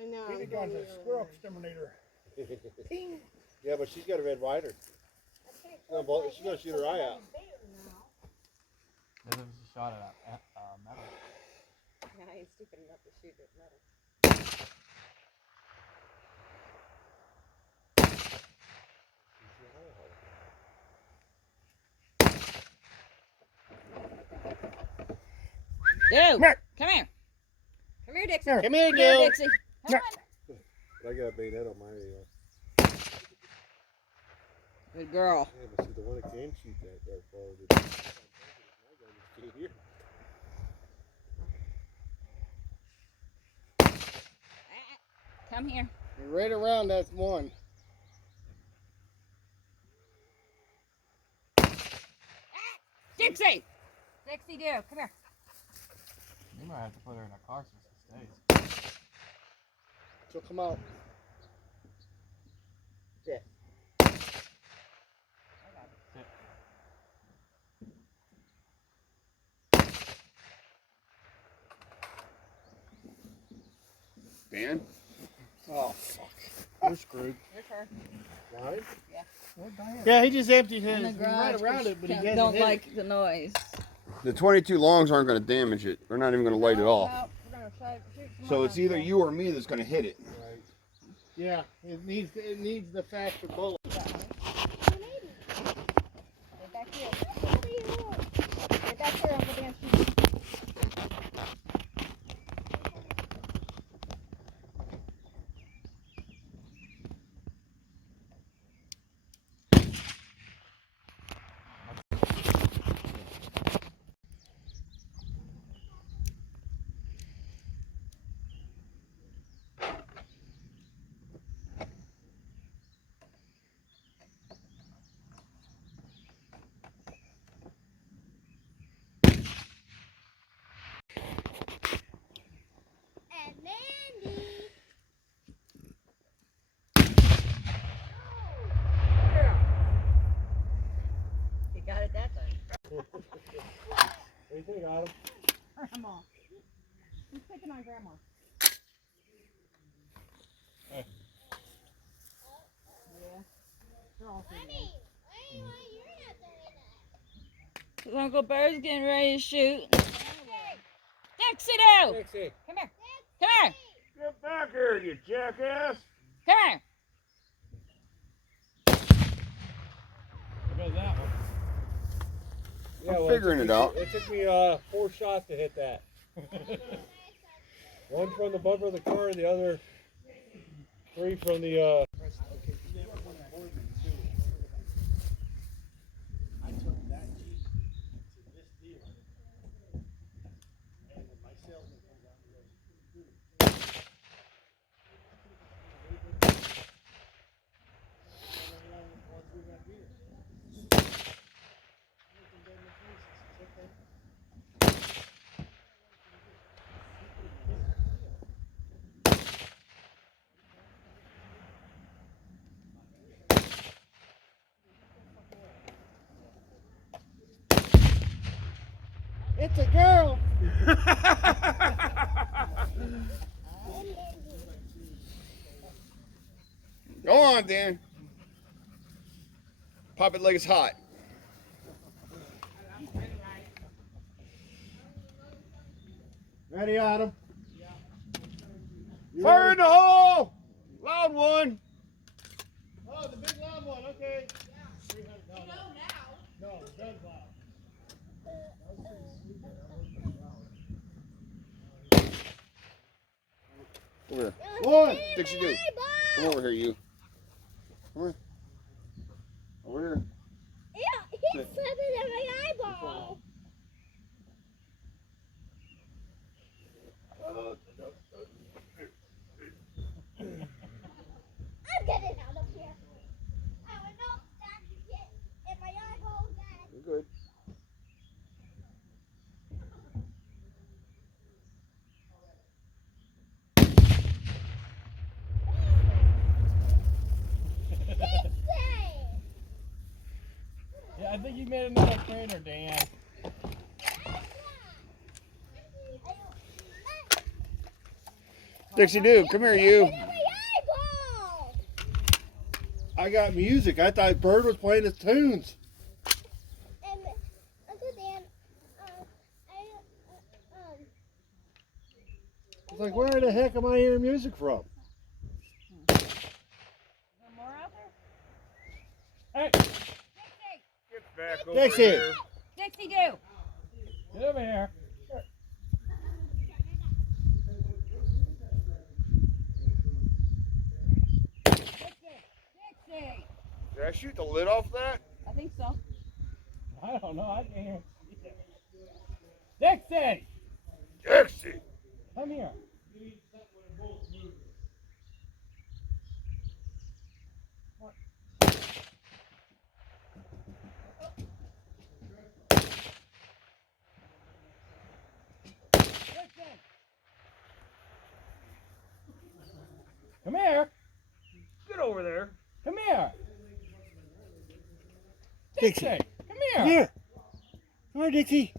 I know. Tina got a squirrel exterminator. Ping. Yeah, but she's got a red rider. She's gonna shoot her eye out. As if she shot it at metal. Yeah, he's stupid enough to shoot at metal. Dude, Come here. come here. Come here, Dixie. Here. Come here, Come here, Gil. Dixie. Come on. I got a bayonet on my Good girl. Yeah, but see, the one that can shoot that dark ball did. My gun just came here. Come here. Right around, that's one. Dixie! Dixie, dear, come here. You might have to put her in a car so she stays. She'll come out. Sit. Dan? Oh, fuck. We're screwed. Your turn. Right? Yeah. Yeah, he just emptied his. In the He's garage, right around 'cause it, but he Kent hasn't don't hit like it. the noise. The 22 longs aren't going to damage it. They're not even going to light it off. No, we're gonna shoot some So more. it's either you or me that's going to hit it. Right. Yeah, it needs the faster bullet. Get back here. Get back here, Uncle Dan. And Mandy. You got it that time. What do you think, Adam? Grandma. Who's picking on Grandma? Yeah. They're all three. Mommy, why you're not doing that? Uncle Bear's getting ready to shoot. Dixie, do! Dixie. Come here. Come here. Get back here, you jackass. Come here. What about that one? Yeah, I'm figuring it out. It took me 4 shots to hit that. One from the bumper of the car, and the other 3 from the. I took that Jeep to this dealer, and my salesman comes out and goes, "Dude, once we got here." It's a girl. Go on, Dan. Pop it like it's hot. Ready, Adam? You Fire ready? in the hole! Loud one. Oh, the big loud one. Okay. You know now. No, the dead loud. Over here. One. Dixie, do. Come over here, you. Come here. Over here. Yeah, he said it in my eyeball. I'm getting out of here. I will not stand to get in my eyeball again. You're good. Yeah, I think you made another crater, Dan. Dixie Doo, come here, you. It's in my eyeball. I got music. I thought Bird was playing his tunes. And Uncle Dan, It's like, where the heck am I hearing music from? More out there? Hey, Get back over Dixie. here. Dixie do. get over here. Dixie. Did I shoot the lid off that? I think so. I don't know. I can't hear. Dixie, Dixie. come here. Come here. Get over there. Come here. Dixie. Dixie, come here. Come here. Come here, Dixie.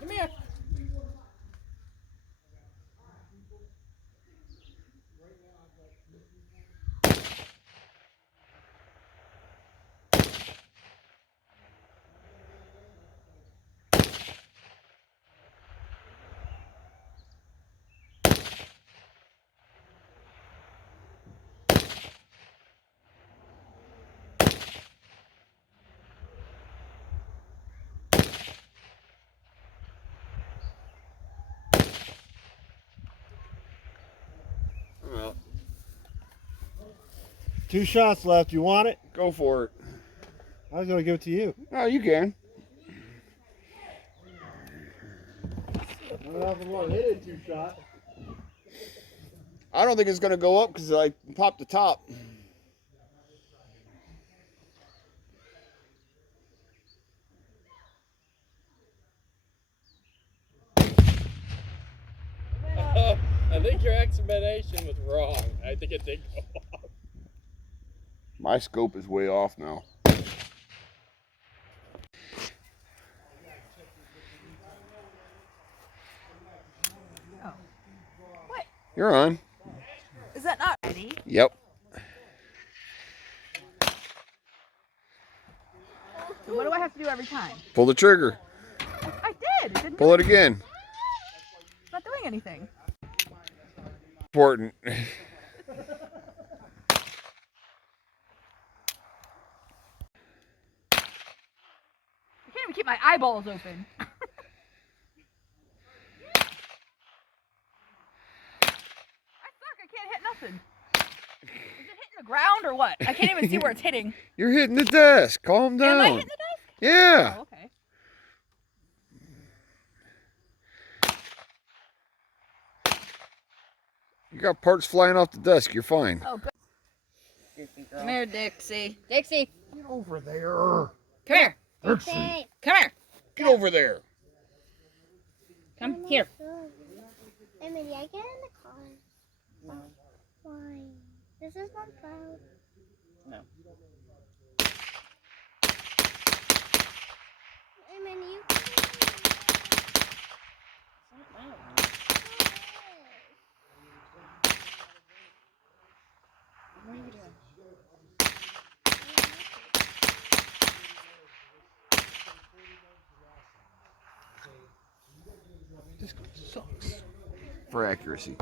Come here. Well, 2 shots left. You want it? go for it. I was going to give it to you. No, you can. I don't know if I'm going to hit it 2 shots. I don't think it's gonna go up because I popped the top. I think your explanation was wrong. I think it did go off. My scope is way off now. Oh. What? You're on. Is that not ready? Yep. So what do I have to do every time? Pull the trigger. I did. It didn't Pull it again. It's not doing anything. Important. I can't even keep my eyeballs open. I suck. I can't hit nothing. Is it hitting the ground or what? I can't even see where it's hitting. You're hitting the desk. Calm down. Am I hitting the desk? Yeah. Oh, okay. You got parts flying off the desk. You're fine. Oh, good. Come here, Dixie. Dixie, Get over there. come here. Dixie. Come here. Get over there. Come here. Emily, I get in the car. Why? This is not proud. No. Emily, you What are you doing? This sucks. For accuracy.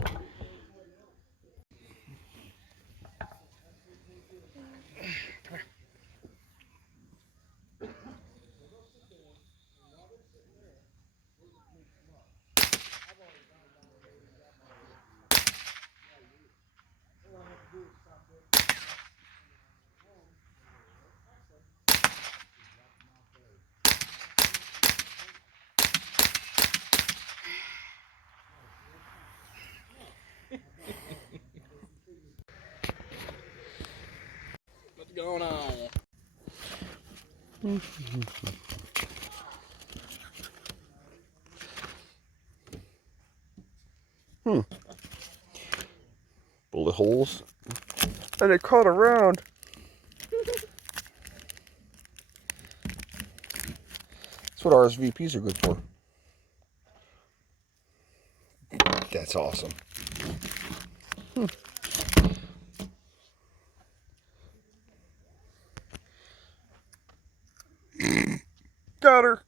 What's going on? Bullet holes. And they cut around. That's what RSVPs are good for. That's awesome. Got her.